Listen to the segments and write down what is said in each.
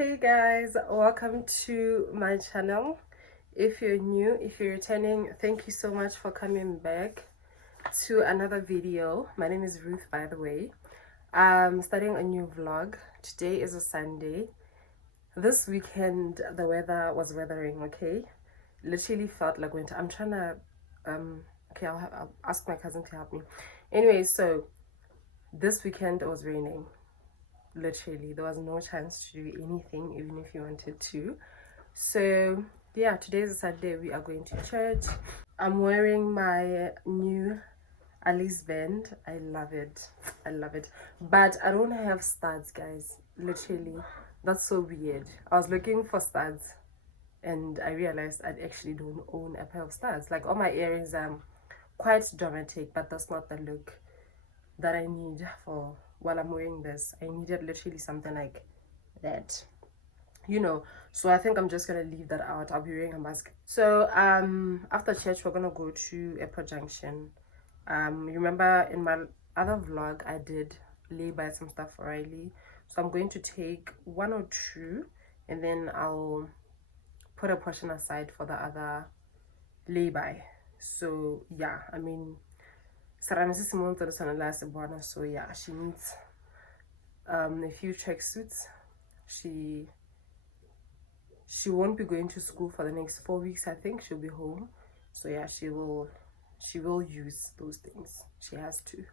Hey guys, welcome to my channel. If you're new, if you're returning, thank you so much for coming back to another video. My name is Ruth, by the way. I'm starting a new vlog. Today is a Sunday. This weekend the weather was weathering, okay? Literally felt like winter. I'm trying to okay, I'll ask my cousin to help me. Anyway, so this weekend it was raining. Literally there was no chance to do anything even if you wanted to. So yeah, today is a Saturday. We are going to church. I'm wearing my new Alice band. I love it, but I don't have studs, guys. Literally, that's so weird. I was looking for studs and I realized I actually don't own a pair of studs. Like, all my earrings are quite dramatic, but that's not the look that I need for while I'm wearing this. I needed literally something like that, you know. So I think I'm just gonna leave that out. I'll be wearing a mask. So after church we're gonna go to Airport Junction. Remember in my other vlog I did lay by some stuff for Riley, so I'm going to take one or two and then I'll put a portion aside for the other lay by. So yeah, I mean, so yeah, she needs a few tracksuits. She won't be going to school for the next 4 weeks. I think she'll be home, so yeah, she will use those things. She has to,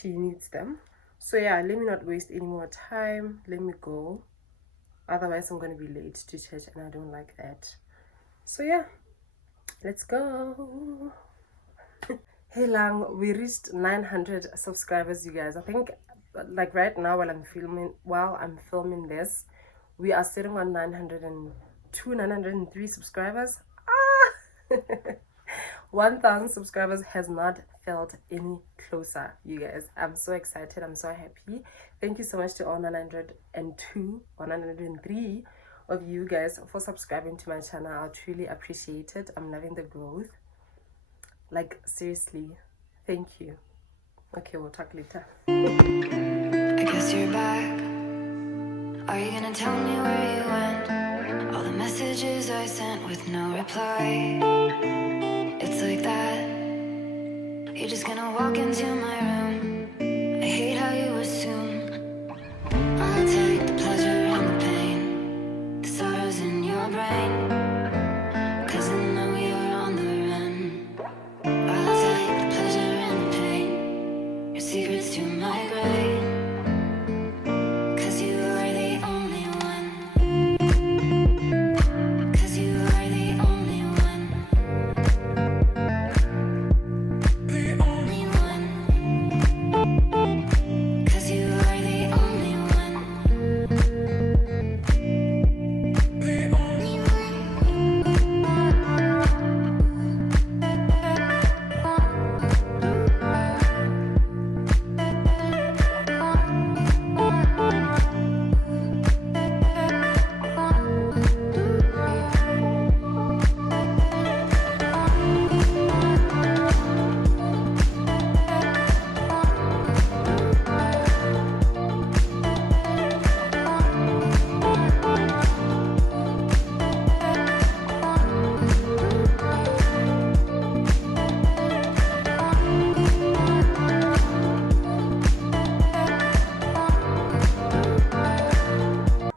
she needs them. So yeah, let me not waste any more time. Let me go, otherwise I'm going to be late to church and I don't like that. So yeah, let's go. Hey Lang, we reached 900 subscribers, you guys. I think like right now while I'm filming this, we are sitting on 902, 903 subscribers. 1,000 subscribers has not felt any closer, you guys. I'm so excited, I'm so happy. Thank you so much to all 902 or 903 of you guys for subscribing to my channel. I truly appreciate it. I'm loving the growth. Like, seriously, thank you. Okay, we'll talk later. I guess you're back. Are you gonna tell me where you went? All the messages I sent with no reply. It's like that. You're just gonna walk into my room. I hate how you assume I'll take the pleasure and the pain, the sorrows in your brain, 'cause I know you're on the run. I'll take the pleasure and the pain, your secrets to my grave, 'cause you are the only one. 'Cause you are the only one. The only one. 'Cause you are the only one. The only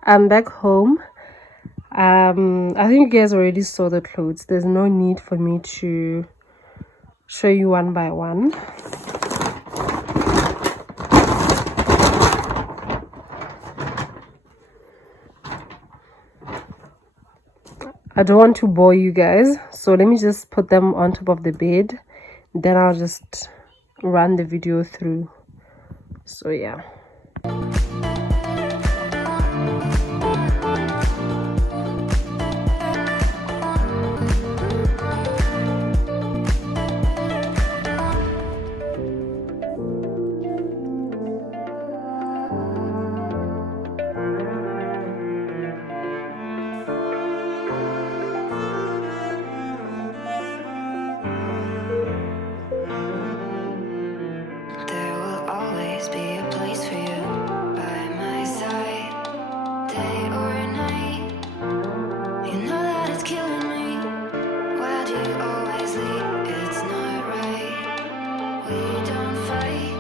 I'm back home. I think you guys already saw the clothes. There's no need for me to show you one by one. I don't want to bore you guys, so let me just put them on top of the bed, then I'll just run the video through. So yeah. There will always be a place for at night. You know that it's killing me. Why do you always leave? It's not right. We don't fight,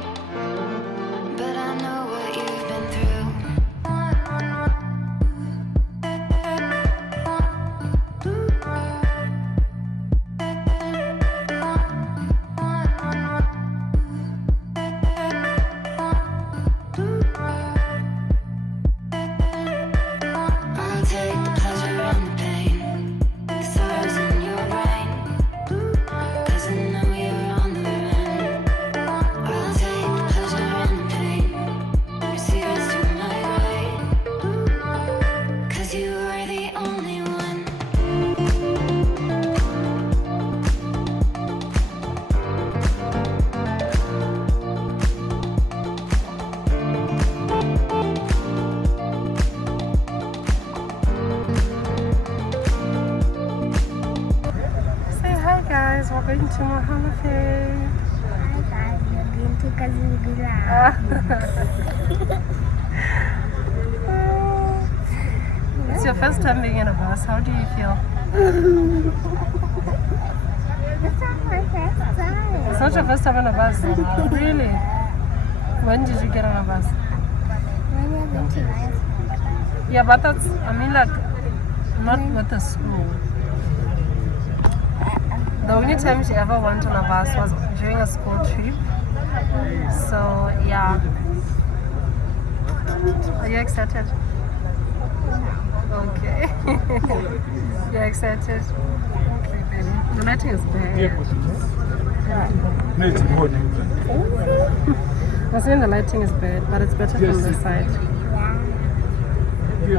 but I know what you've been through. I'll take the pleasure and the pain, the sorrows in your brain, 'cause I know you're on the mend. I'll take the pleasure and the pain, your secrets to my grave, 'cause you are the only one. Say hi guys, we're going to Mohammed. Hi guys, we're going to Kazungula. It's your first time being in a bus. How do you feel? It's not my first time. It's not your first time on a bus. Really? When did you get on a bus? When you're going to nice. Yeah, but that's, I mean, like, not with the school. The only time she ever went on a bus was during a school trip. So, yeah. Are you excited? Okay. You're excited? Okay, baby. The lighting is bad. I was saying the lighting is bad, but it's better from the side.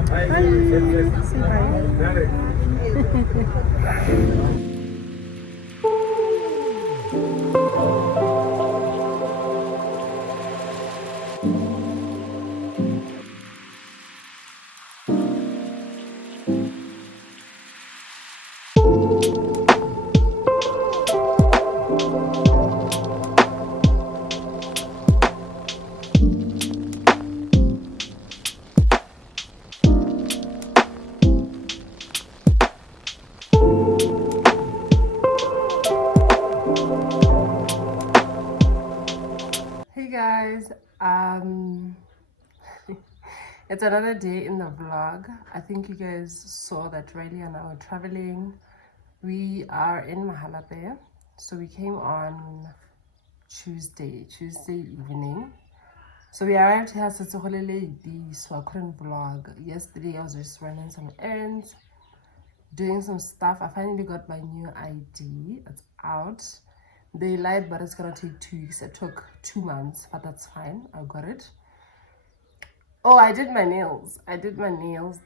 Bye. Say bye. Hey guys, it's another day in the vlog. I think you guys saw that Riley and I were traveling. We are in Mahalape, so we came on Tuesday evening. So we arrived here at Setsogole late, so I couldn't vlog. Yesterday I was just running some errands, doing some stuff. I finally got my new ID. It's out. They lied, but it's gonna take 2 weeks. It took 2 months, but that's fine. I got it. Oh, I did my nails.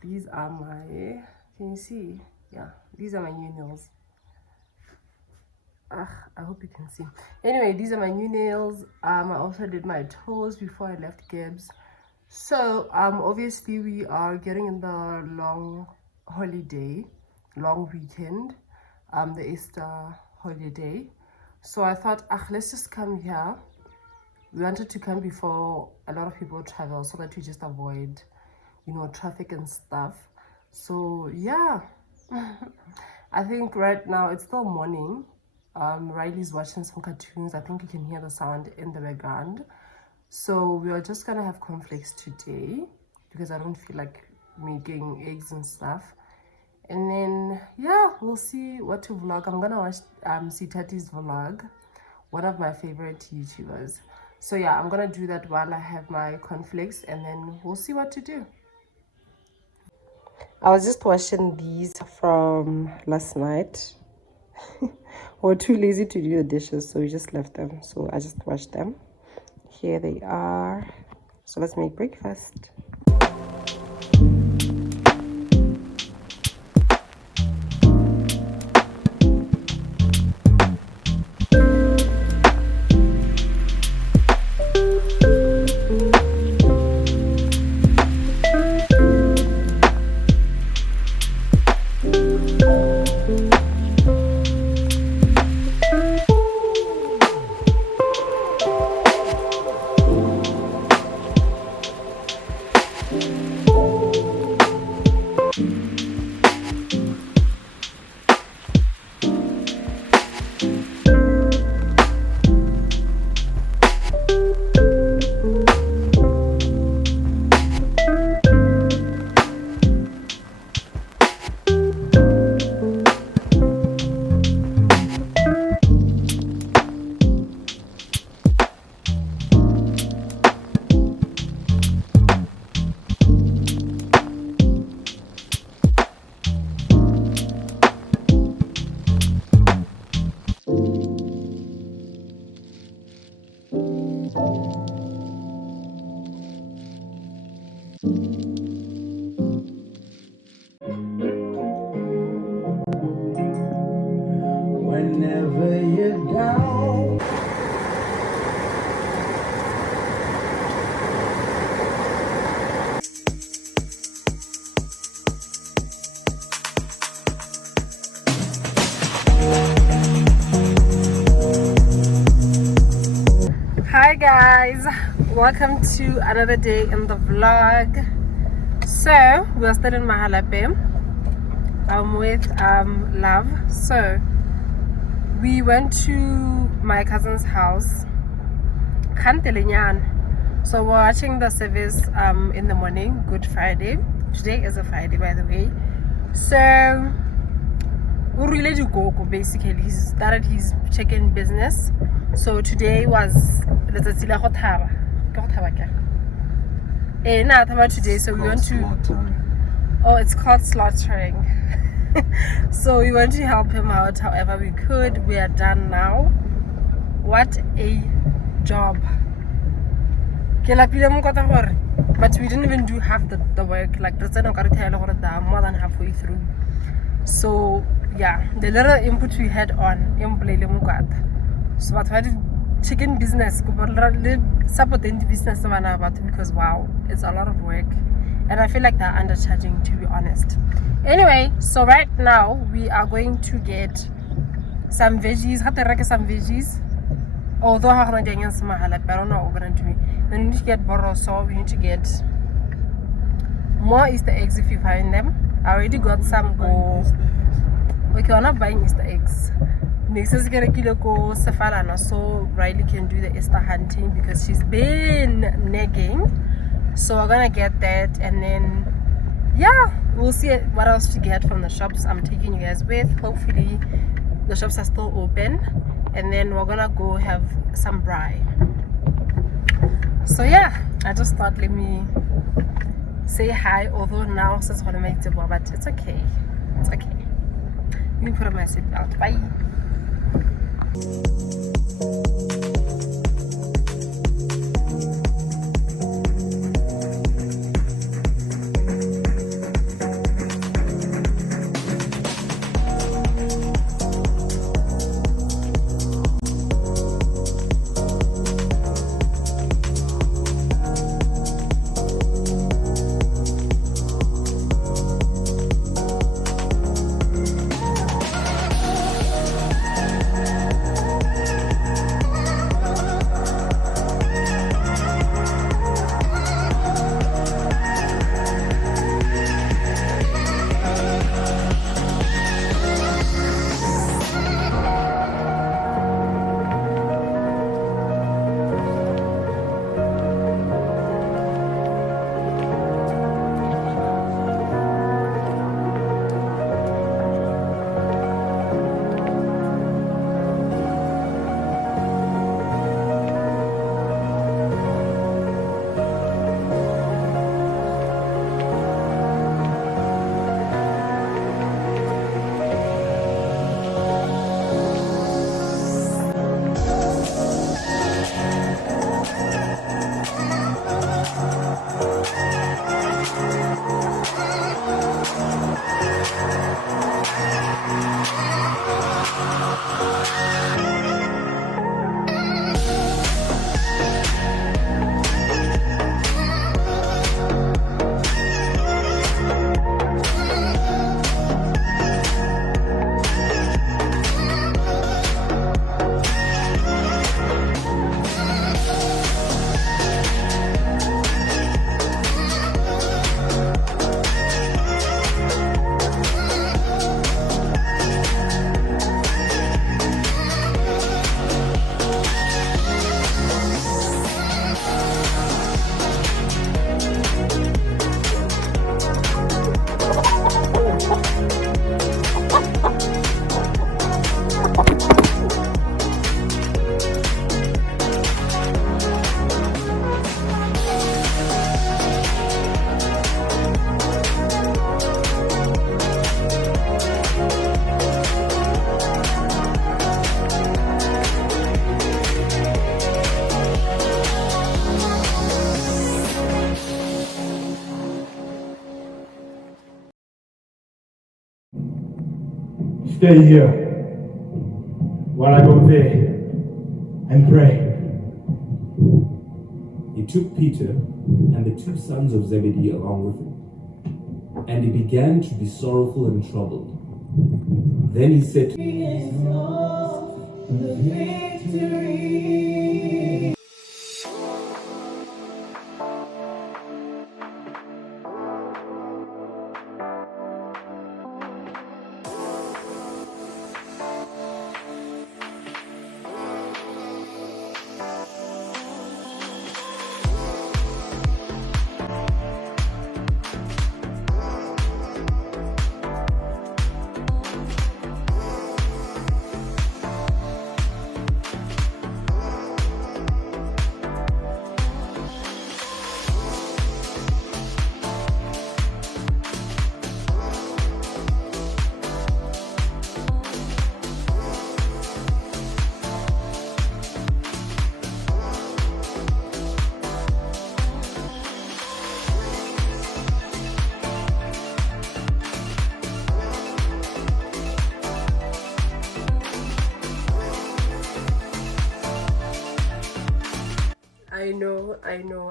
These are my, can you see? Yeah, these are my new nails. I hope you can see. Anyway, these are my new nails. I also did my toes before I left Gibbs. So, obviously we are getting in the long weekend, the Easter holiday. So I thought, let's just come here. We wanted to come before a lot of people travel so that we just avoid, traffic and stuff. So yeah, I think right now it's still morning. Riley's watching some cartoons. I think you can hear the sound in the background. So we are just gonna have cornflakes today because I don't feel like making eggs and stuff. And then yeah, we'll see what to vlog. I'm gonna watch Sitati's vlog, one of my favorite YouTubers. So yeah, I'm gonna do that while I have my cornflakes, and then we'll see what to do. I was just washing these from last night. We're too lazy to do the dishes, so we just left them. So I just washed them. Here they are. So let's make breakfast. Whenever you're down. Hi guys, welcome to another day in the vlog. So we're still in Mahalape. I'm with Love. So we went to my cousin's house. So we're watching the service in the morning, Good Friday. Today is a Friday, by the way. So we really do go basically. He started his chicken business. So today was today, so we went to it's called slaughtering. So we went to help him out however we could. We are done now. What a job. But we didn't even do half the work. Like more than halfway through. So yeah, the little input we had on so what chicken business supporting the business because wow, it's a lot of work and I feel like they're undercharging, to be honest. Anyway, so right now we are going to get some veggies. Although I don't know what we're gonna do. Then we need to get boroso, we need to get more Easter eggs if you find them. I already got some okay, we're not buying Easter eggs. Next is gonna go Safalana so Riley can do the Easter hunting because she's been nagging. So we're gonna get that and then yeah, we'll see what else we get from the shops. I'm taking you guys with. Hopefully the shops are still open and then we're gonna go have some braai. So yeah, I just thought let me say hi, although now since but it's okay. It's okay. Let me put on my seatbelt. Bye. Stay here while I go there and pray. He took Peter and the two sons of Zebedee along with him, and he began to be sorrowful and troubled. Then he said to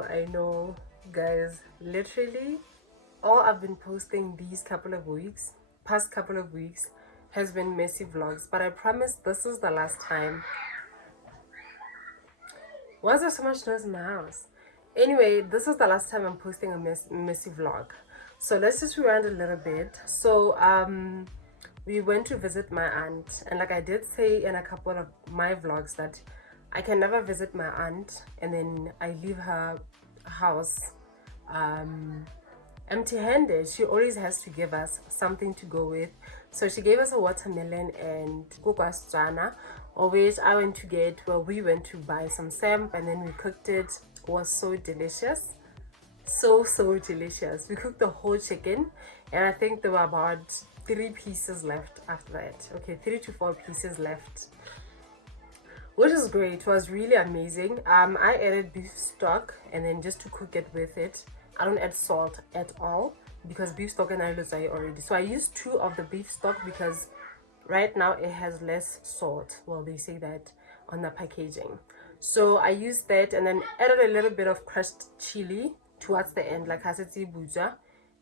I know, guys. Literally, all I've been posting these past couple of weeks, has been messy vlogs. But I promise this is the last time. Why is there so much noise in the house? Anyway, this is the last time I'm posting a messy vlog. So let's just rewind a little bit. So we went to visit my aunt, and like I did say in a couple of my vlogs that I can never visit my aunt and then I leave her house empty-handed. She always has to give us something to go with. So she gave us a watermelon and Motswana, or which I went to get, well, we went to buy some samp and then we cooked it. It was so delicious. So delicious. We cooked the whole chicken, and I think there were about 3 pieces left after that. Okay, 3 to 4 pieces left, which is great. It was really amazing. I added beef stock, and then just to cook it with it, I don't add salt at all because beef stock and I already. So I used 2 of the beef stock because right now it has less salt. Well, they say that on the packaging. So I used that and then added a little bit of crushed chili towards the end, like haseti buja.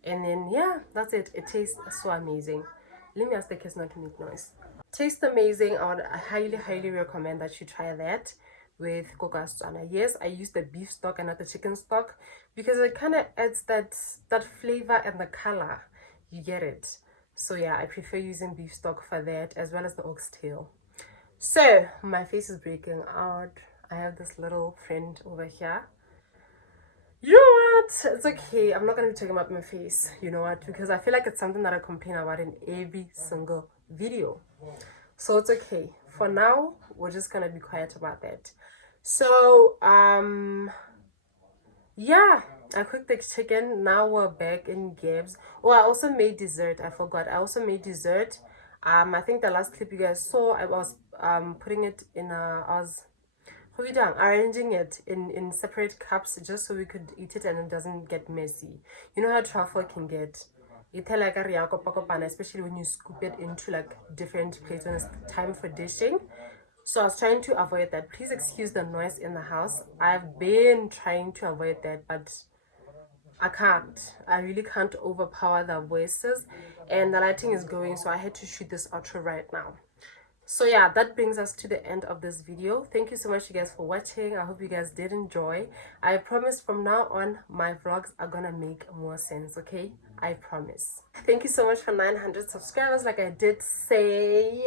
And then yeah, that's it. It tastes so amazing. Let me ask the kids not to make noise. Tastes amazing. I would highly recommend that you try that with Motswana. Yes, I use the beef stock and not the chicken stock because it kind of adds that flavor and the color. You get it. So yeah, I prefer using beef stock for that as well as the oxtail. So my face is breaking out. I have this little friend over here. You know what? It's okay. I'm not going to be talking about my face. You know what? Because I feel like it's something that I complain about in every single video. So it's okay. For now, we're just going to be quiet about that. So, yeah, I cooked the chicken. Now we're back in Gabs. Oh, I also made dessert. I forgot. I also made dessert. I think the last clip you guys saw, I was putting it in arranging it in separate cups just so we could eat it and it doesn't get messy. You know how truffle can get, especially when you scoop it into like different plates when it's time for dishing. So I was trying to avoid that. Please excuse the noise in the house. I've been trying to avoid that, but I can't. I really can't overpower the voices, and the lighting is going, so I had to shoot this outro right now. So yeah, that brings us to the end of this video. Thank you so much, you guys, for watching. I hope you guys did enjoy. I promise from now on my vlogs are gonna make more sense, okay? I promise. Thank you so much for 900 subscribers. Like I did say,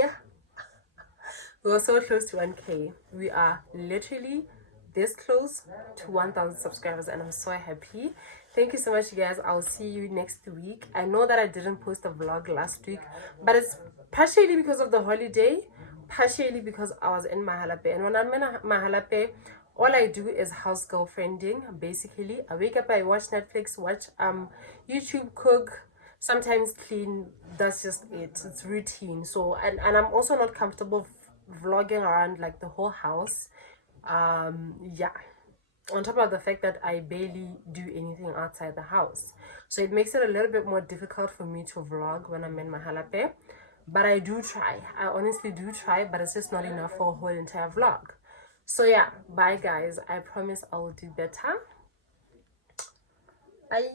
we're so close to 1K. We are literally this close to 1,000 subscribers and I'm so happy. Thank you so much, you guys. I'll see you next week. I know that I didn't post a vlog last week, but it's partially because of the holiday, partially because I was in Mahalape. And when I'm in Mahalape, all I do is house girlfriending. Basically, I wake up, I watch Netflix, watch YouTube, cook, sometimes clean. That's just it. It's routine. So and I'm also not comfortable vlogging around like the whole house. Yeah, on top of the fact that I barely do anything outside the house, so it makes it a little bit more difficult for me to vlog when I'm in Mahalape. but I do try. I honestly do try, but it's just not enough for a whole entire vlog. So yeah, bye guys. I promise I will do better. Bye.